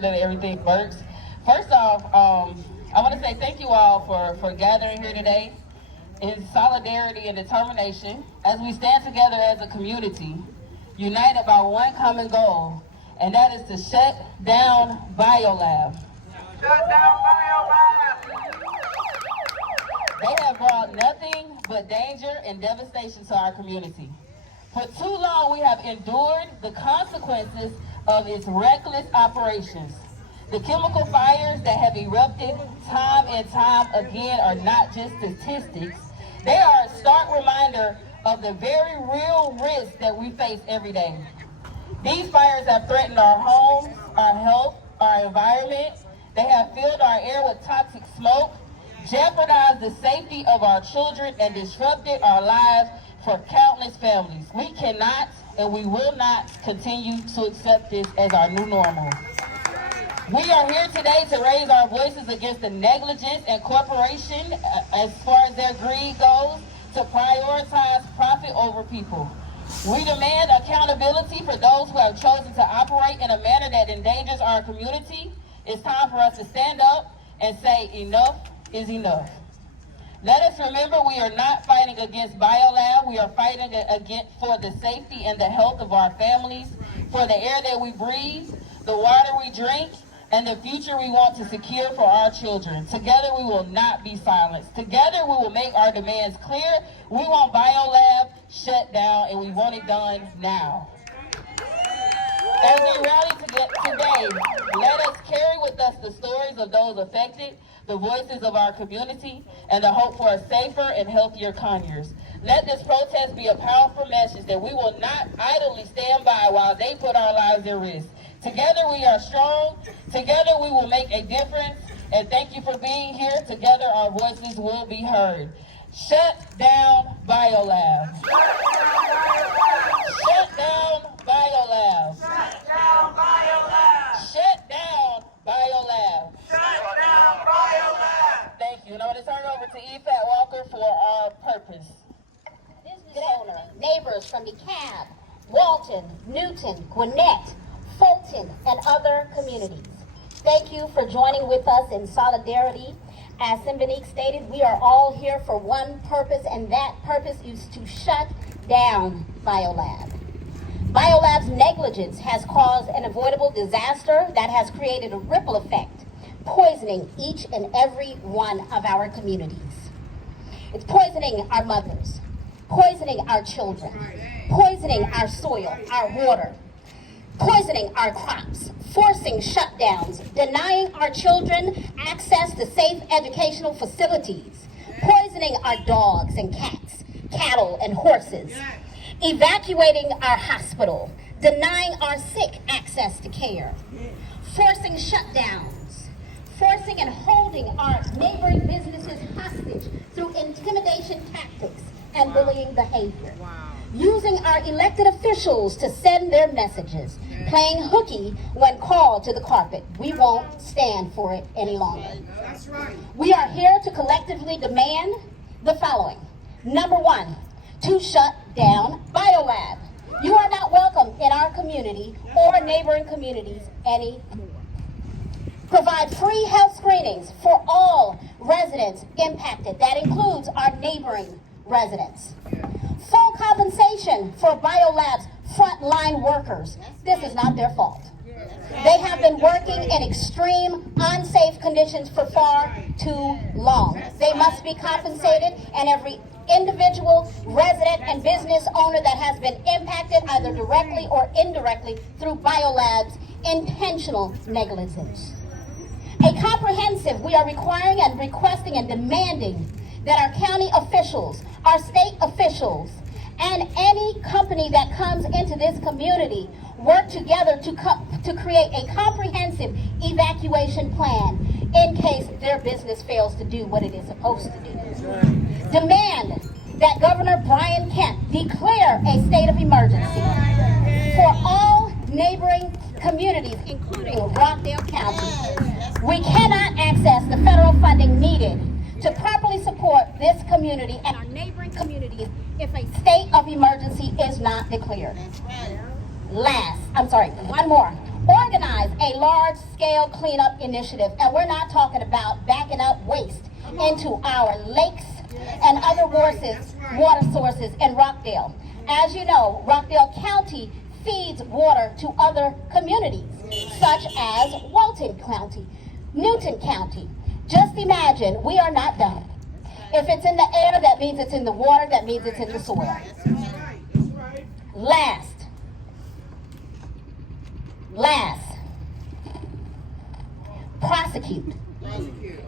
that everything works. First off, I want to say thank you all for gathering here today in solidarity and determination as we stand together as a community, united by one common goal, and that is to shut down BioLab. Shut down BioLab! They have brought nothing but danger and devastation to our community. For too long, we have endured the consequences of its reckless operations. The chemical fires that have erupted time and time again are not just statistics. They are a stark reminder of the very real risks that we face every day. These fires have threatened our homes, our health, our environment. They have filled our air with toxic smoke, jeopardized the safety of our children, and disrupted our lives for countless families. We cannot and we will not continue to accept this as our new normal. We are here today to raise our voices against the negligence and corporation as far as their greed goes to prioritize profit over people. We demand accountability for those who have chosen to operate in a manner that endangers our community. It's time for us to stand up and say enough is enough. Let us remember we are not fighting against BioLab. We are fighting for the safety and the health of our families, for the air that we breathe, the water we drink, and the future we want to secure for our children. Together we will not be silenced. Together we will make our demands clear. We want BioLab shut down, and we want it done now. As we rally today, let us carry with us the stories of those affected, the voices of our community, and the hope for a safer and healthier Conyers. Let this protest be a powerful message that we will not idly stand by while they put our lives at risk. Together we are strong. Together we will make a difference. And thank you for being here. Together our voices will be heard. Shut down BioLab. Shut down BioLab. Shut down BioLab! Shut down BioLab. Shut down BioLab! Thank you. And I'm going to turn it over to Efat Walker for our purpose. Business owner, neighbors from DeKalb, Walton, Newton, Gwinnett, Fulton, and other communities. Thank you for joining with us in solidarity. As Symbonique stated, we are all here for one purpose, and that purpose is to shut down BioLab. BioLab's negligence has caused an avoidable disaster that has created a ripple effect, poisoning each and every one of our communities. It's poisoning our mothers, poisoning our children, poisoning our soil, our water, poisoning our crops, forcing shutdowns, denying our children access to safe educational facilities, poisoning our dogs and cats, cattle and horses, evacuating our hospital, denying our sick access to care, forcing shutdowns, forcing and holding our neighboring businesses hostage through intimidation tactics and bullying behavior. Using our elected officials to send their messages, playing hooky when called to the carpet. We won't stand for it any longer. We are here to collectively demand the following. Number one, to shut down BioLab. You are not welcome in our community or neighboring communities anymore. Provide free health screenings for all residents impacted. That includes our neighboring residents. Full compensation for BioLab's frontline workers. This is not their fault. They have been working in extreme, unsafe conditions for far too long. They must be compensated, and every individual, resident, and business owner that has been impacted either directly or indirectly through BioLab's intentional negligence. We are requiring and requesting and demanding that our county officials, our state officials, and any company that comes into this community work together to create a comprehensive evacuation plan in case their business fails to do what it is supposed to do. Demand that Governor Brian Kemp declare a state of emergency for all neighboring communities, including Rockdale County. We cannot access the federal funding needed to properly support this community and our neighboring communities if a state of emergency is not declared. One more. organize a large-scale cleanup initiative. And we're not talking about backing up waste into our lakes and other water sources in Rockdale. As you know, Rockdale County feeds water to other communities, such as Walton County, Newton County. Just imagine, we are not done. If it's in the air, that means it's in the water, that means it's in the soil. Last, prosecute,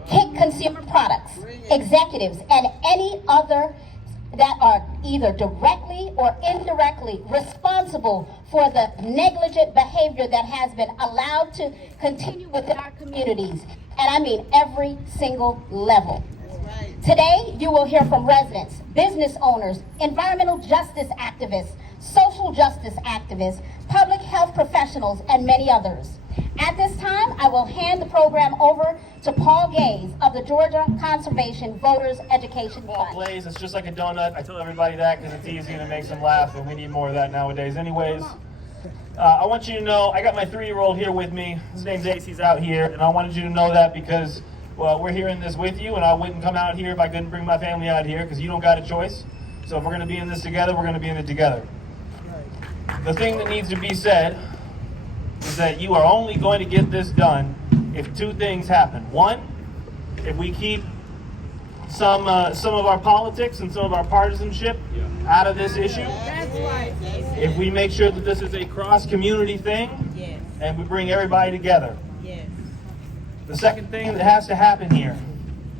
kick consumer products, executives, and any other that are either directly or indirectly responsible for the negligent behavior that has been allowed to continue within our communities. And I mean every single level. Today, you will hear from residents, business owners, environmental justice activists, social justice activists, public health professionals, and many others. At this time, I will hand the program over to Paul Gaze of the Georgia Conservation Voters Education Fund. Glaze, it's just like a donut. I tell everybody that because it's easy and it makes them laugh, and we need more of that nowadays anyways. I want you to know, I got my 3-year-old here with me. His name's Ace, he's out here, and I wanted you to know that because, well, we're hearing this with you, and I wouldn't come out here if I couldn't bring my family out here because you don't got a choice. So if we're going to be in this together, we're going to be in it together. The thing that needs to be said is that you are only going to get this done if 2 things happen. 1, if we keep some of our politics and some of our partisanship out of this issue. If we make sure that this is a cross-community thing, and we bring everybody together. The second thing that has to happen here,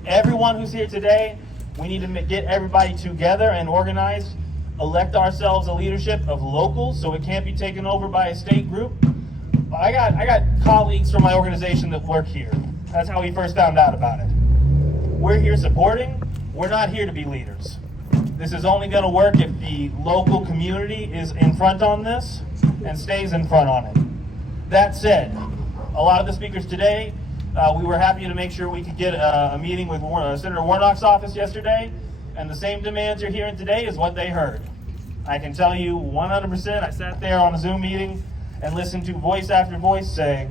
everyone who's here today, we need to get everybody together and organized, elect ourselves a leadership of locals so it can't be taken over by a state group. I got colleagues from my organization that work here. That's how we first found out about it. We're here supporting. We're not here to be leaders. This is only going to work if the local community is in front on this and stays in front on it. That said, a lot of the speakers today, we were happy to make sure we could get a meeting with Senator Warnock's office yesterday, and the same demands you're hearing today is what they heard. I can tell you 100%, I sat there on a Zoom meeting and listened to voice after voice say,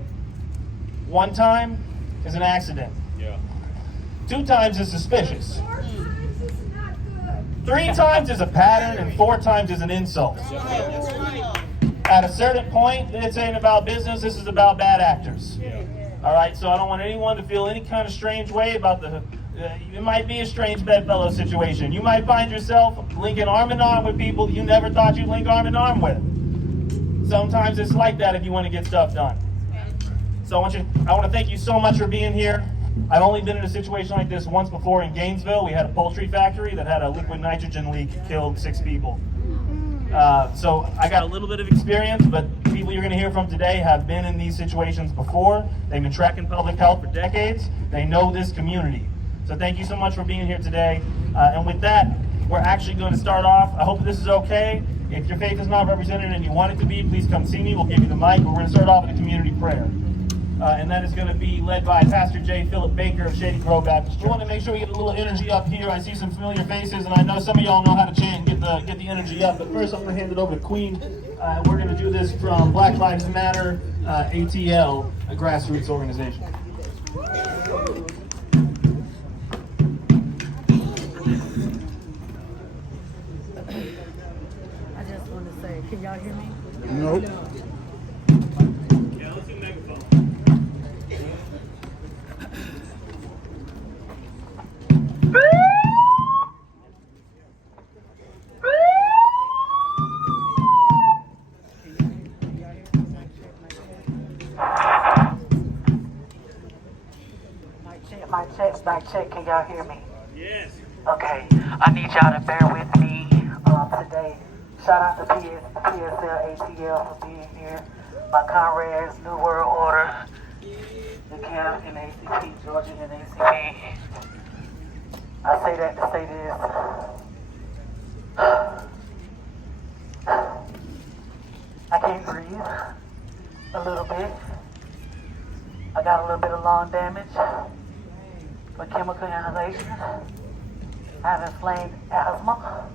1 time is an accident. 2 times is suspicious. 3 times is a pattern, and 4 times is an insult. At a certain point, this ain't about business, this is about bad actors. All right, so I don't want anyone to feel any kind of strange way about it might be a strange bedfellow situation. You might find yourself linking arm in arm with people you never thought you'd link arm in arm with. Sometimes it's like that if you want to get stuff done. So I want to thank you so much for being here. I've only been in a situation like this once before in Gainesville. We had a poultry factory that had a liquid nitrogen leak, killed 6 people. So I got a little bit of experience, but people you're going to hear from today have been in these situations before. They've been tracking public health for decades. They know this community. So thank you so much for being here today. And with that, we're actually going to start off. I hope this is okay. If your faith is not represented and you want it to be, please come see me. We'll give you the mic. We're going to start off with a community prayer. And that is going to be led by Pastor J. Philip Baker of Shady Grove Baptist. We want to make sure we get a little energy up here. I see some familiar faces, and I know some of y'all know how to chant and get the energy up. But first, I'm going to hand it over to Queen. We're going to do this from Black Lives Matter, ATL, a grassroots organization. I just want to say, can y'all hear me? Nope. Yeah, let's do the megaphone. Mic check, can y'all hear me? Yes. Okay, I need y'all to bear with me today. Shout out to PSL, ATL for being here. My comrades, New World Order, the CAF, NACP, Georgia, NACP. I say that to say this. I can't breathe a little bit. I got a little bit of lung damage for chemical inhalation. I have inflamed asthma.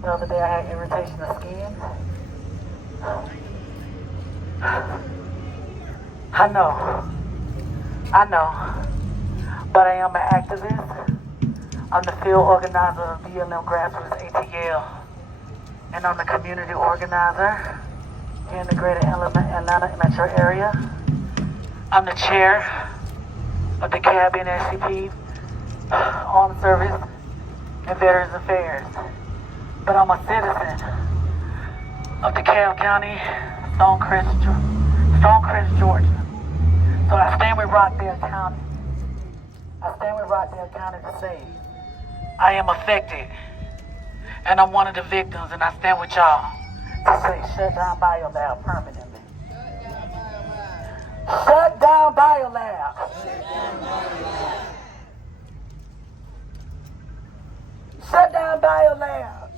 The other day I had irritation of skin. I know, but I am an activist. I'm the field organizer of BLM Grassroots ATL, and I'm the community organizer here in the greater Atlanta metro area. I'm the chair of the CAB NSCP, Armed Service and Veterans Affairs, but I'm a citizen of DeKalb County, Stonecrest, Georgia. So I stand with Rockdale County. I stand with Rockdale County to say I am affected, and I'm one of the victims, and I stand with y'all to say shut down BioLab permanently. Shut down BioLab. Shut down BioLab.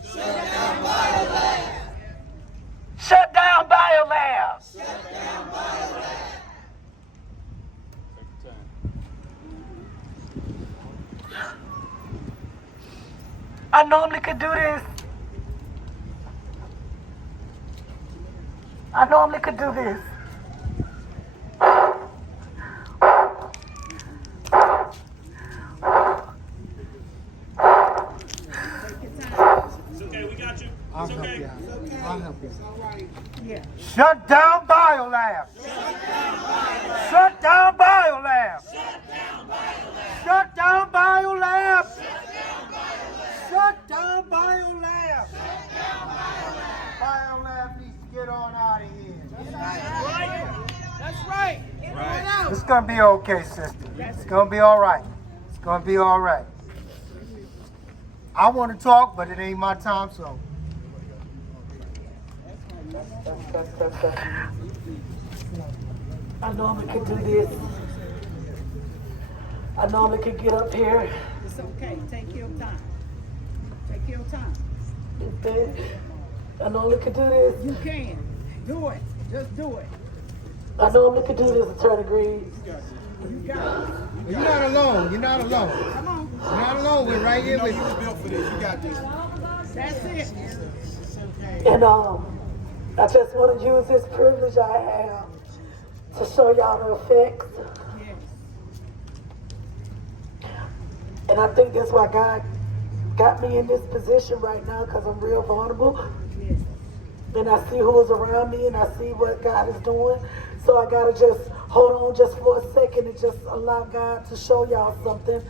Shut down BioLab. I normally could do this. I normally could do this. It's okay, we got you. It's okay. I'll help you. Shut down BioLab. Shut down BioLab. Shut down BioLab. Shut down BioLab. BioLab needs to get on out of here. That's right. It's gonna be okay, sister. It's gonna be all right. It's gonna be all right. I want to talk, but it ain't my time, so. I normally could do this. I normally could get up here. It's okay. Take your time. Take your time. I normally could do this. You can. Do it. Just do it. I normally could do this, Attorney Greaves. You got it. You're not alone. You're not alone. Come on. You're not alone. We're right here with you. That's it. And I just want to use this privilege I have to show y'all the effects. Yes. And I think that's why God got me in this position right now, because I'm real vulnerable. Yes. And I see who's around me, and I see what God is doing. So I gotta just hold on just for a second and just allow God to show y'all something.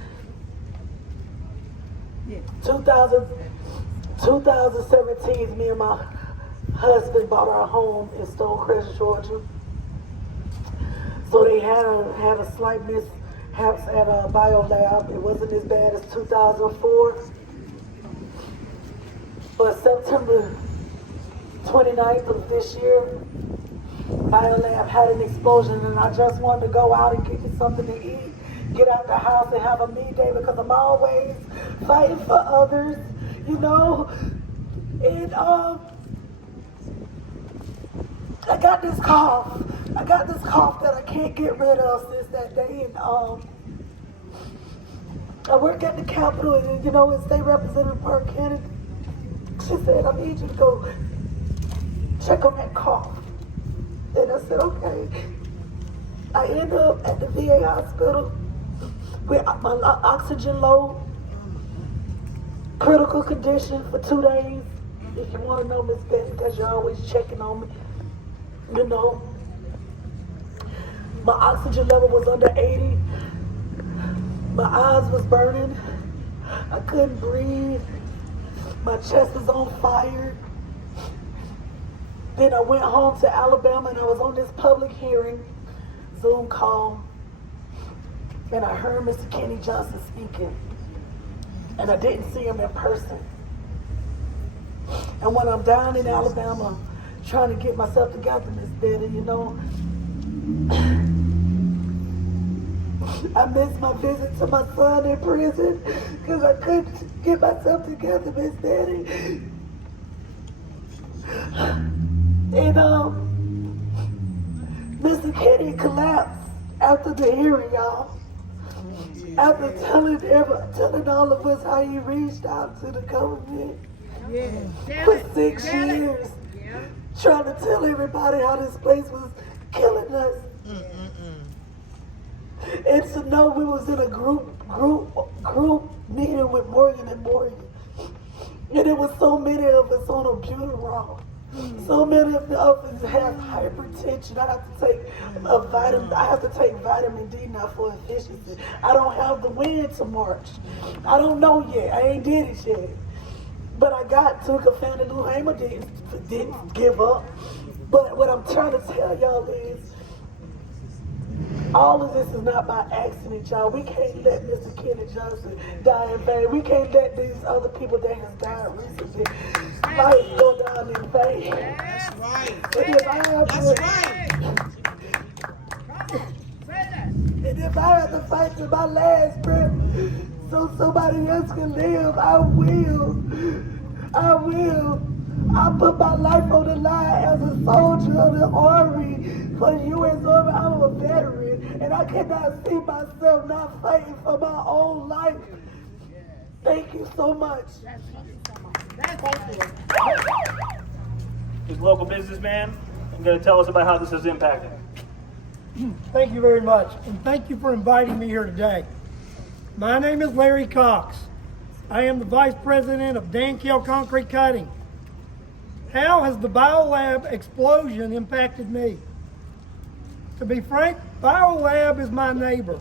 Yes. 2017, me and my husband bought our home in Stonecrest, Georgia. So they had a slight mishaps at BioLab. It wasn't as bad as 2004. But September 29th of this year, BioLab had an explosion, and I just wanted to go out and get me something to eat, get out the house and have a me day, because I'm always fighting for others, you know. And I got this cough. I got this cough that I can't get rid of since that day. And I work at the Capitol, and you know, it's State Representative Park Kennedy. She said, I need you to go check on that cough. And I said, okay. I end up at the VA hospital with my oxygen low, critical condition for 2 days. If you want to know, Miss Betty, because you're always checking on me, you know. My oxygen level was under 80. My eyes was burning. I couldn't breathe. My chest was on fire. Then I went home to Alabama, and I was on this public hearing, Zoom call, and I heard Mr. Kenny Johnson speaking, and I didn't see him in person. And when I'm down in Alabama trying to get myself together, Miss Betty, you know, I missed my visit to my son in prison because I couldn't get myself together, Miss Betty. And Mr. Kenny collapsed after the hearing, y'all. After telling all of us how he reached out to the government Yeah. for 6 years. Yeah. trying to tell everybody how this place was killing us. And to know we was in a group meeting with Morgan and Morgan. And there was so many of us on a butyral. So many of us have hypertension. I have to take vitamin D now for efficiency. I don't have the wind to march. I don't know yet. I ain't did it yet. But I took a Fanaloo Hamer, didn't give up. But what I'm trying to tell y'all is, all of this is not by accident, y'all. We can't let Mr. Kenneth Johnson die in vain. We can't let these other people that have died recently life go down in vain. That's right. And if I have to fight to my last breath so somebody else can live, I will. I put my life on the line as a soldier of the Army for the U.S. Army. I'm a veteran, and I cannot see myself not fighting for my own life. Thank you so much. Thank you. He's a local businessman and going to tell us about how this has impacted. Thank you very much, and thank you for inviting me here today. My name is Larry Cox. I am the Vice President of Dankel Concrete Cutting. How has the BioLab explosion impacted me? To be frank, BioLab is my neighbor.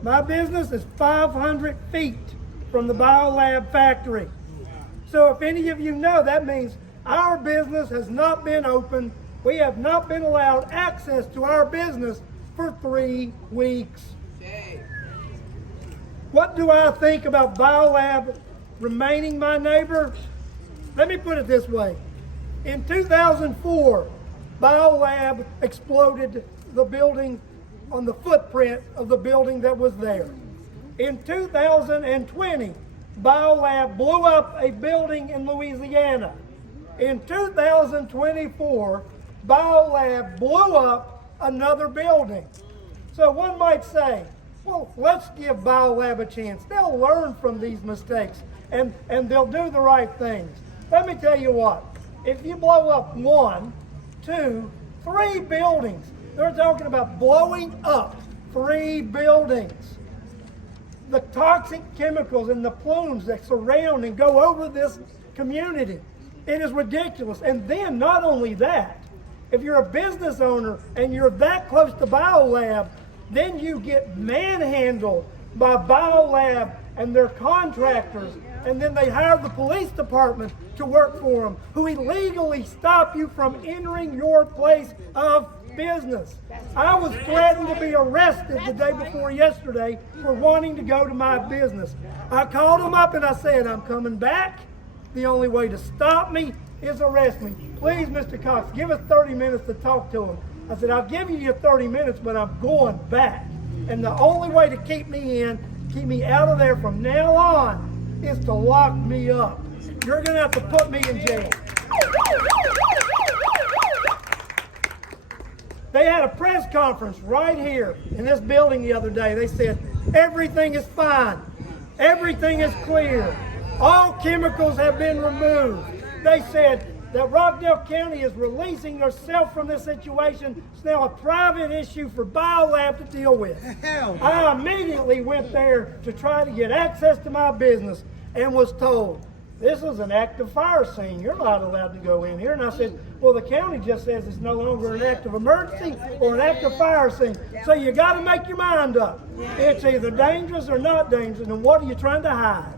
My business is 500 feet from the BioLab factory. So if any of you know, that means our business has not been open. We have not been allowed access to our business for 3 weeks. What do I think about BioLab remaining my neighbor? Let me put it this way. In 2004, BioLab exploded the building on the footprint of the building that was there. In 2020, BioLab blew up a building in Louisiana. In 2024, BioLab blew up another building. So one might say, well, let's give BioLab a chance. They'll learn from these mistakes and they'll do the right things. Let me tell you what, if you blow up 1, 2, 3 buildings, they're talking about blowing up 3 buildings. The toxic chemicals and the plumes that surround and go over this community, it is ridiculous. And then not only that, if you're a business owner and you're that close to BioLab, then you get manhandled by BioLab and their contractors, and then they hire the police department to work for them, who illegally stop you from entering your place of business. I was threatened to be arrested the day before yesterday for wanting to go to my business. I called them up and I said, I'm coming back. The only way to stop me is arrest me. Please, Mr. Cox, give us 30 minutes to talk to him. I said, I'll give you your 30 minutes, but I'm going back. And the only way to keep me in, keep me out of there from now on, is to lock me up. You're going to have to put me in jail. They had a press conference right here in this building the other day. They said, everything is fine. Everything is clear. All chemicals have been removed. They said that Rockdale County is releasing herself from this situation. It's now a private issue for BioLab to deal with. I immediately went there to try to get access to my business and was told, this is an active fire scene. You're not allowed to go in here. And I said, well, the county just says it's no longer an active emergency or an active fire scene. So you got to make your mind up. It's either dangerous or not dangerous. And what are you trying to hide?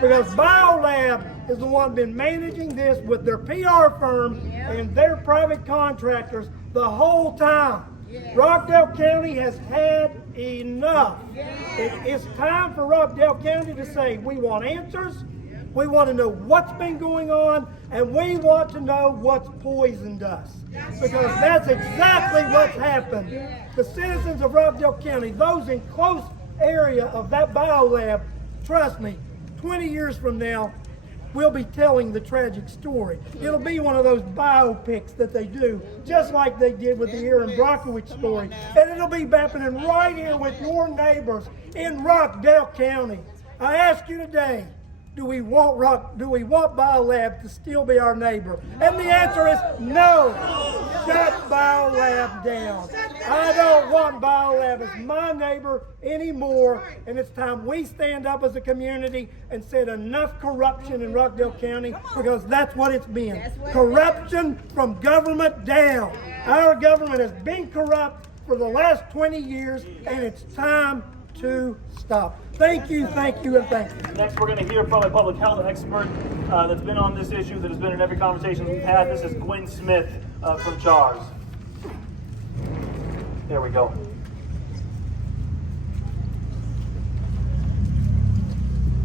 Because BioLab is the one been managing this with their PR firm and their private contractors the whole time. Rockdale County has had enough. It's time for Rockdale County to say, we want answers. We want to know what's been going on, and we want to know what's poisoned us. Because that's exactly what's happened. The citizens of Rockdale County, those in close area of that BioLab, trust me, 20 years from now, we'll be telling the tragic story. It'll be one of those biopics that they do, just like they did with the Aaron Brockovich story. And it'll be happening right here with your neighbors in Rockdale County. I ask you today, Do we want BioLab to still be our neighbor? And the answer is no. Shut BioLab down. I don't want BioLab as my neighbor anymore, and it's time we stand up as a community and said enough corruption in Rockdale County, because that's what it's been. Corruption from government down. Our government has been corrupt for the last 20 years, and it's time to stop. Thank you, and thank you. Next, we're going to hear from a public health expert that's been on this issue, that has been in every conversation we've had. This is Gwen Smith from CHARS. There we go.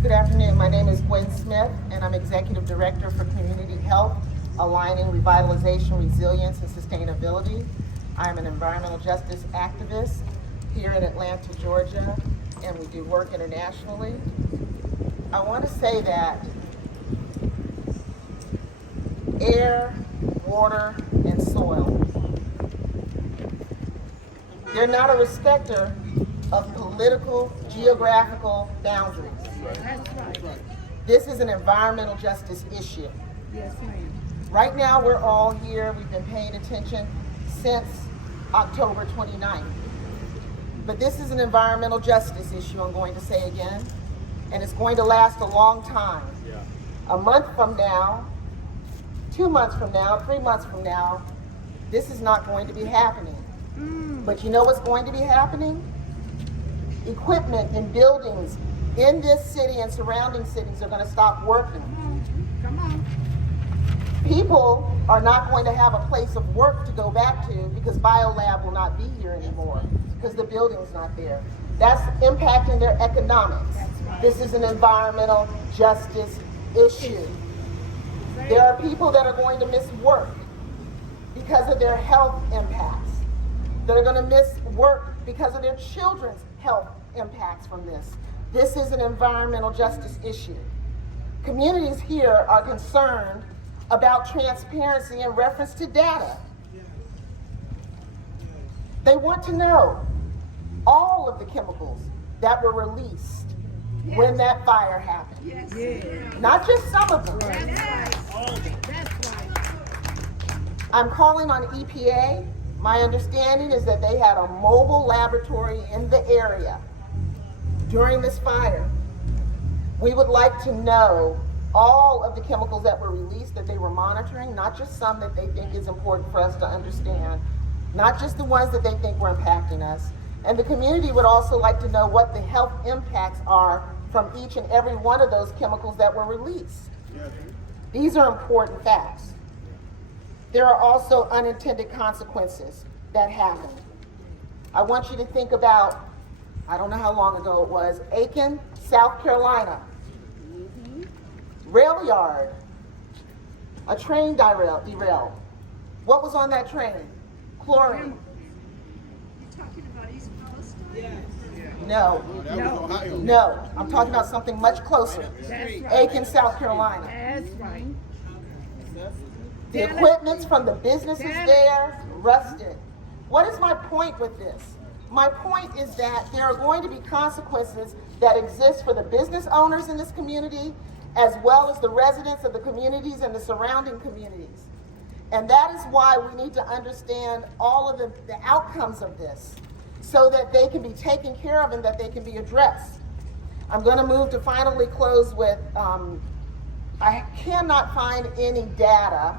Good afternoon. My name is Gwen Smith, and I'm Executive Director for Community Health, Aligning Revitalization, Resilience, and Sustainability. I'm an environmental justice activist here in Atlanta, Georgia, and we do work internationally. I want to say that air, water, and soil, they're not a respecter of political, geographical boundaries. This is an environmental justice issue. Yes, ma'am. Right now, we're all here. We've been paying attention since October 29th. But this is an environmental justice issue, I'm going to say again, and it's going to last a long time. A month from now, 2 months from now, 3 months from now, this is not going to be happening. But you know what's going to be happening? Equipment and buildings in this city and surrounding cities are going to stop working. Come on. People are not going to have a place of work to go back to because BioLab will not be here anymore because the building's not there. That's impacting their economics. This is an environmental justice issue. There are people that are going to miss work because of their health impacts. They're going to miss work because of their children's health impacts from this. This is an environmental justice issue. Communities here are concerned about transparency in reference to data. They want to know all of the chemicals that were released when that fire happened. Yes. Not just some of them. That's right. I'm calling on EPA. My understanding is that they had a mobile laboratory in the area during this fire. We would like to know all of the chemicals that were released that they were monitoring, not just some that they think is important for us to understand, not just the ones that they think were impacting us. And the community would also like to know what the health impacts are from each and every one of those chemicals that were released. These are important facts. There are also unintended consequences that happen. I want you to think about, I don't know how long ago it was, Aiken, South Carolina. Rail yard, a train derailed. What was on that train? Chlorine. You talking about East Palestine? No. No. I'm talking about something much closer. That's right. Aiken, South Carolina. That's right. The equipment's from the businesses there rusted. What is my point with this? My point is that there are going to be consequences that exist for the business owners in this community, as well as the residents of the communities and the surrounding communities. And that is why we need to understand all of the outcomes of this so that they can be taken care of and that they can be addressed. I'm going to move to finally close with, I cannot find any data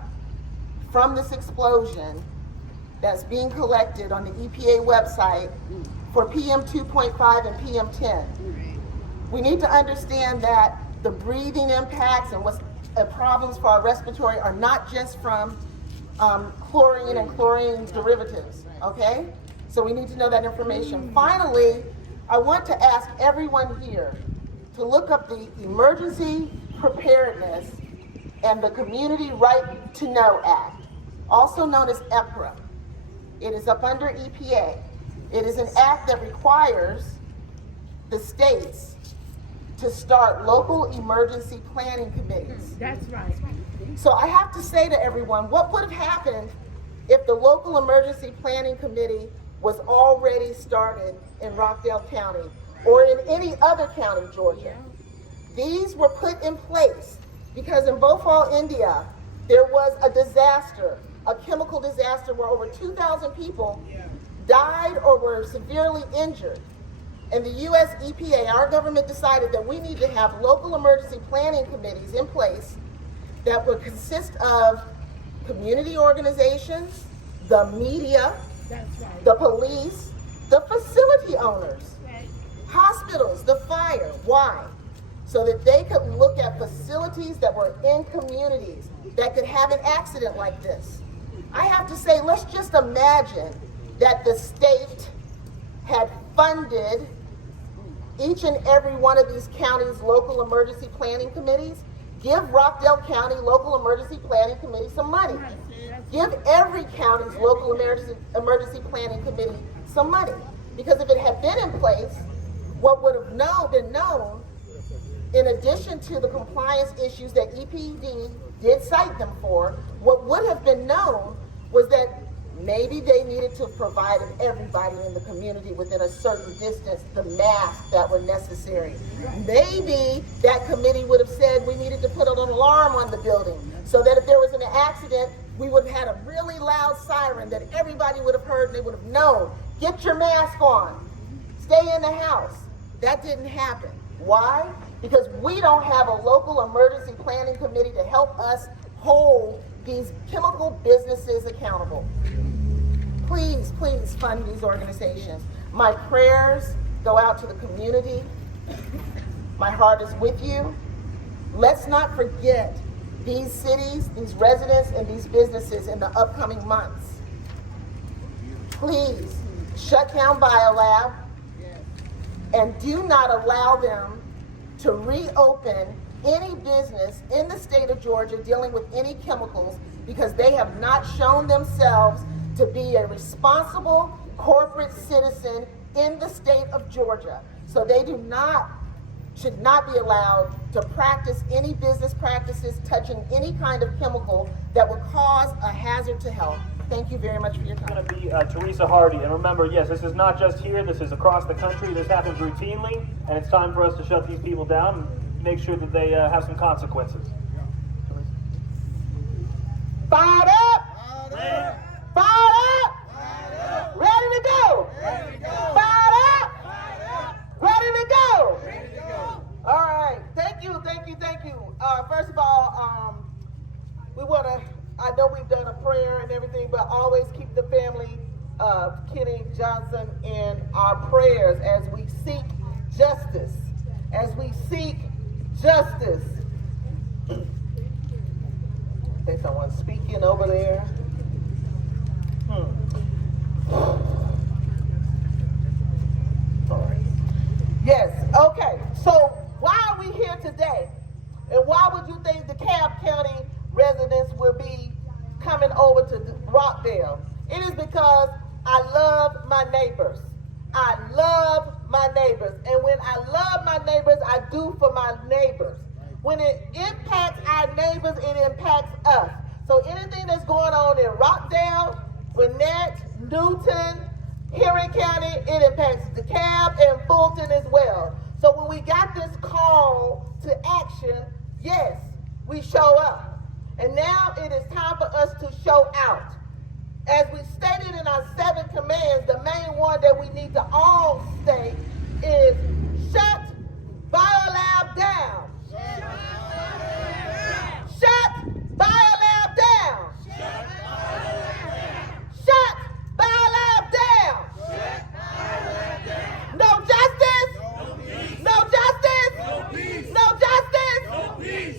from this explosion that's being collected on the EPA website for PM 2.5 and PM 10. We need to understand that the breathing impacts and what's problems for our respiratory are not just from chlorine and chlorine derivatives, okay? So we need to know that information. Finally, I want to ask everyone here to look up the Emergency Preparedness and the Community Right to Know Act, also known as EPRA. It is up under EPA. It is an act that requires the states to start local emergency planning committees. That's right. So I have to say to everyone, what would have happened if the local emergency planning committee was already started in Rockdale County or in any other county, Georgia? These were put in place because in Bhopal, India, there was a disaster, a chemical disaster where over 2,000 people died or were severely injured. And the US EPA, our government, decided that we need to have local emergency planning committees in place that would consist of community organizations, the media, the police, the facility owners, hospitals, the fire. Why? So that they could look at facilities that were in communities that could have an accident like this. I have to say, let's just imagine that the state had funded each and every one of these counties' local emergency planning committees. Give Rockdale County Local Emergency Planning Committee some money. Give every county's local emergency planning committee some money. Because if it had been in place, what would have been known, in addition to the compliance issues that EPD did cite them for, what would have been known was that maybe they needed to provide everybody in the community within a certain distance the masks that were necessary. Maybe that committee would have said we needed to put an alarm on the building so that if there was an accident, we would have had a really loud siren that everybody would have heard and they would have known. Get your mask on. Stay in the house. That didn't happen. Why? Because we don't have a local emergency planning committee to help us hold these chemical businesses accountable. Please, please fund these organizations. My prayers go out to the community. My heart is with you. Let's not forget these cities, these residents, and these businesses in the upcoming months. Please shut down BioLab and do not allow them to reopen any business in the state of Georgia dealing with any chemicals, because they have not shown themselves to be a responsible corporate citizen in the state of Georgia. So they should not be allowed to practice any business practices touching any kind of chemical that would cause a hazard to health. Thank you very much for your time. It's going to be Teresa Hardy. And remember, yes, this is not just here, this is across the country. This happens routinely, and it's time for us to shut these people down and make sure that they have some consequences. Fired up! Fired up! Ready to go! Fired up! Ready to go! All right. Thank you. First of all, we want to, I know we've done a prayer and everything, but always keep the family of Kenny Johnson in our prayers as we seek justice. There's someone speaking over there. Sorry. Yes, okay. So why are we here today? And why would you think DeKalb County residents will be coming over to Rockdale? It is because I love my neighbors. And when I love my neighbors, I do for my neighbors. When it impacts our neighbors, it impacts us. So anything that's going on in Rockdale, Gwinnett, Newton, Henry County, it impacts DeKalb and Fulton as well. So when we got this call to action, yes, we show up. And now it is time for us to show out. As we stated in our 7 commands, the main one that we need to all state is shut BioLab down. Shut BioLab down. Shut BioLab down. No justice. No justice. No justice.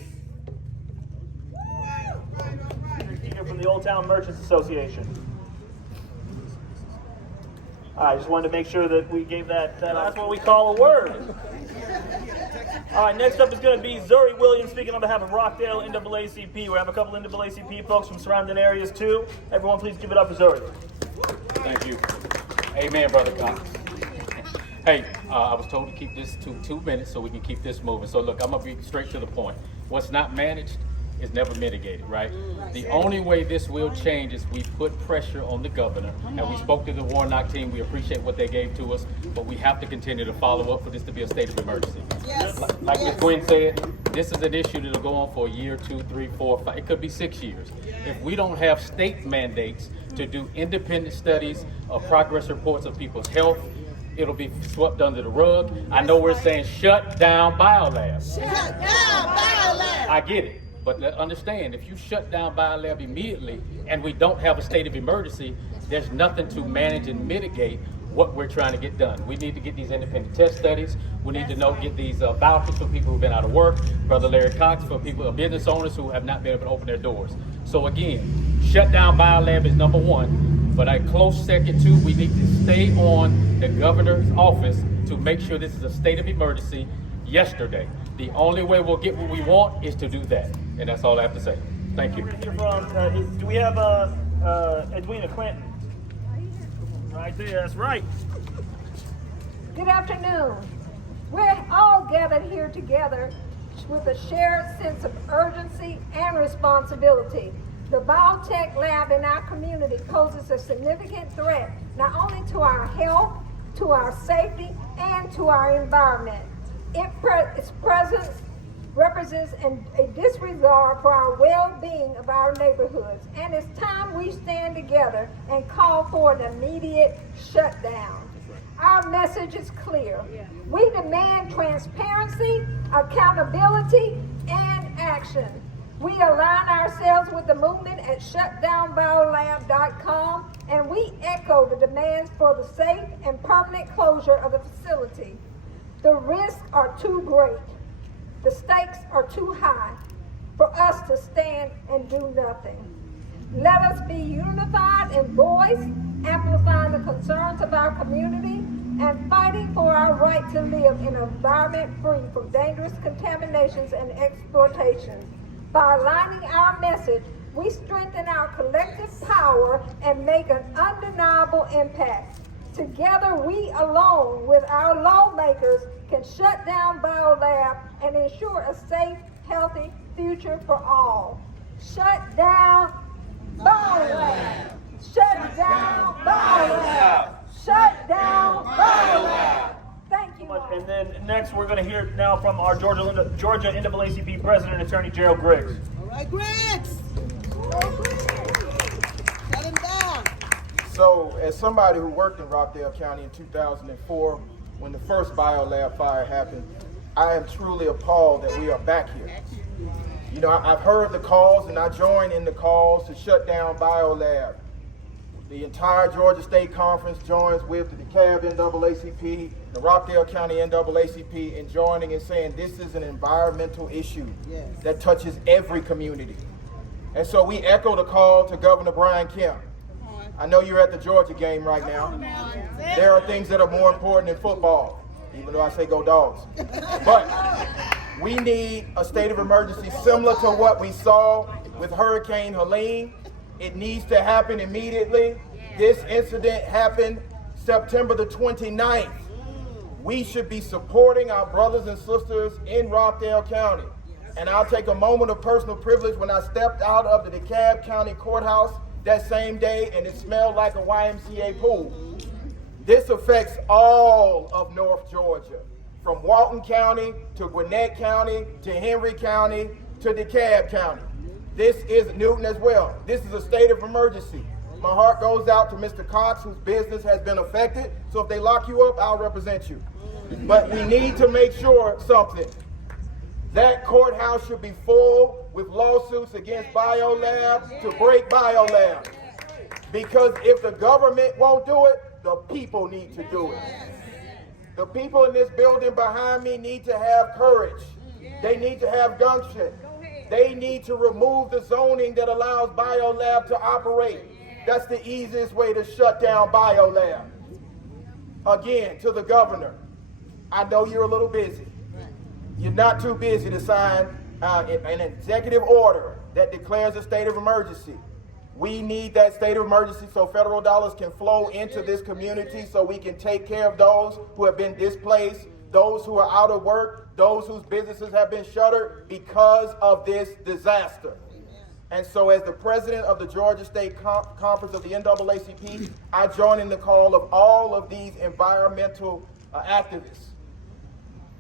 Speaker from the Old Town Merchants Association. I just wanted to make sure that we gave that's what we call a word. All right, next up is going to be Zuri Williams speaking on behalf of Rockdale NAACP. We have a couple NAACP folks from surrounding areas too. Everyone please give it up for Zuri. Thank you. Amen, Brother Cox. Hey, I was told to keep this to 2 minutes so we can keep this moving. So look, I'm going to be straight to the point. What's not managed is never mitigated, right? The only way this will change is we put pressure on the governor, and we spoke to the Warnock team. We appreciate what they gave to us, but we have to continue to follow up for this to be a state of emergency. Like Ms. Gwen said, this is an issue that'll go on for a year, 2, 3, 4, 5, it could be 6 years. If we don't have state mandates to do independent studies of progress reports of people's health, it'll be swept under the rug. I know we're saying shut down BioLab. Shut down BioLab. I get it, but understand, if you shut down BioLab immediately and we don't have a state of emergency, there's nothing to manage and mitigate what we're trying to get done. We need to get these independent test studies. We need to get these vouchers for people who've been out of work. Brother Larry Cox, for people, business owners who have not been able to open their doors. So again, shut down BioLab is number one, but a close second to, we need to stay on the governor's office to make sure this is a state of emergency yesterday. The only way we'll get what we want is to do that. And that's all I have to say. Thank you. Do we have Edwina Clinton? Right there, that's right. Good afternoon. We're all gathered here together with a shared sense of urgency and responsibility. The biotech lab in our community poses a significant threat not only to our health, to our safety, and to our environment. Its presence represents a disregard for our well-being of our neighborhoods, and it's time we stand together and call for an immediate shutdown. Our message is clear. We demand transparency, accountability, and action. We align ourselves with the movement at shutdownbiolab.com, and we echo the demands for the safe and permanent closure of the facility. The risks are too great. The stakes are too high for us to stand and do nothing. Let us be unified in voice, amplifying the concerns of our community, and fighting for our right to live in an environment free from dangerous contaminations and exploitations. By aligning our message, we strengthen our collective power and make an undeniable impact. Together, we alone with our lawmakers can shut down BioLab and ensure a safe, healthy future for all. Shut down BioLab! Shut down BioLab! Shut down BioLab! Thank you. And then next, we're going to hear now from our Georgia NAACP President, Attorney Gerald Griggs. All right, Griggs. Shut him down. So, as somebody who worked in Rockdale County in 2004, when the first BioLab fire happened, I am truly appalled that we are back here. You know, I've heard the calls, and I joined in the calls to shut down BioLab. The entire Georgia State Conference joins with the DeKalb NAACP, the Rockdale County NAACP, in joining and saying this is an environmental issue that touches every community. And so we echo the call to Governor Brian Kemp. I know you're at the Georgia game right now. There are things that are more important than football, even though I say go Dogs. But we need a state of emergency similar to what we saw with Hurricane Helene. It needs to happen immediately. This incident happened September the 29th. We should be supporting our brothers and sisters in Rockdale County. And I'll take a moment of personal privilege when I stepped out of the DeKalb County Courthouse that same day and it smelled like a YMCA pool. This affects all of North Georgia, from Walton County to Gwinnett County to Henry County to DeKalb County. This is Newton as well. This is a state of emergency. My heart goes out to Mr. Cox, whose business has been affected. So if they lock you up, I'll represent you. But we need to make sure something. That courthouse should be full with lawsuits against BioLab to break BioLab. Because if the government won't do it, the people need to do it. The people in this building behind me need to have courage. They need to have gumption. They need to remove the zoning that allows BioLab to operate. That's the easiest way to shut down BioLab. Again, to the governor, I know you're a little busy. You're not too busy to sign an executive order that declares a state of emergency. We need that state of emergency so federal dollars can flow into this community so we can take care of those who have been displaced, those who are out of work, those whose businesses have been shuttered because of this disaster. And so as the president of the Georgia State Conference of the NAACP, I join in the call of all of these environmental activists.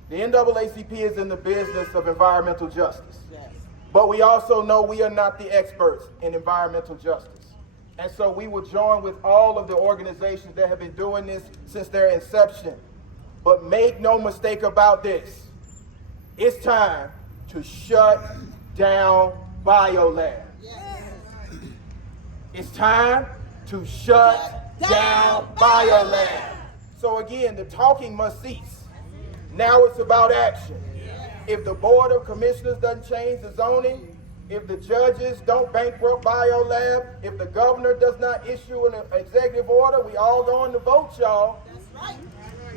The NAACP is in the business of environmental justice. But we also know we are not the experts in environmental justice. And so we will join with all of the organizations that have been doing this since their inception. But make no mistake about this. It's time to shut down BioLab. It's time to shut down BioLab. So again, the talking must cease. Now it's about action. If the Board of Commissioners doesn't change the zoning, if the judges don't bankrupt BioLab, if the governor does not issue an executive order, we all going to vote, y'all.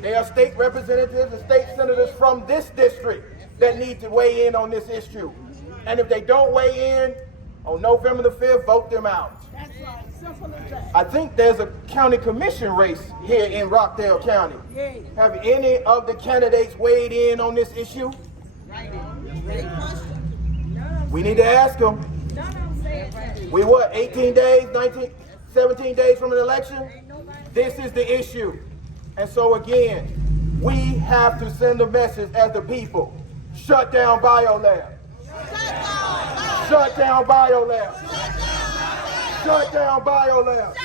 There are state representatives and state senators from this district that need to weigh in on this issue. And if they don't weigh in, on November the 5th, vote them out. That's right. Simple as that. I think there's a county commission race here in Rockdale County. Have any of the candidates weighed in on this issue? We need to ask them. We what, 18 days, 19, 17 days from an election? This is the issue. And so again, we have to send a message as the people. Shut down BioLab. Shut down BioLab. Shut down BioLab.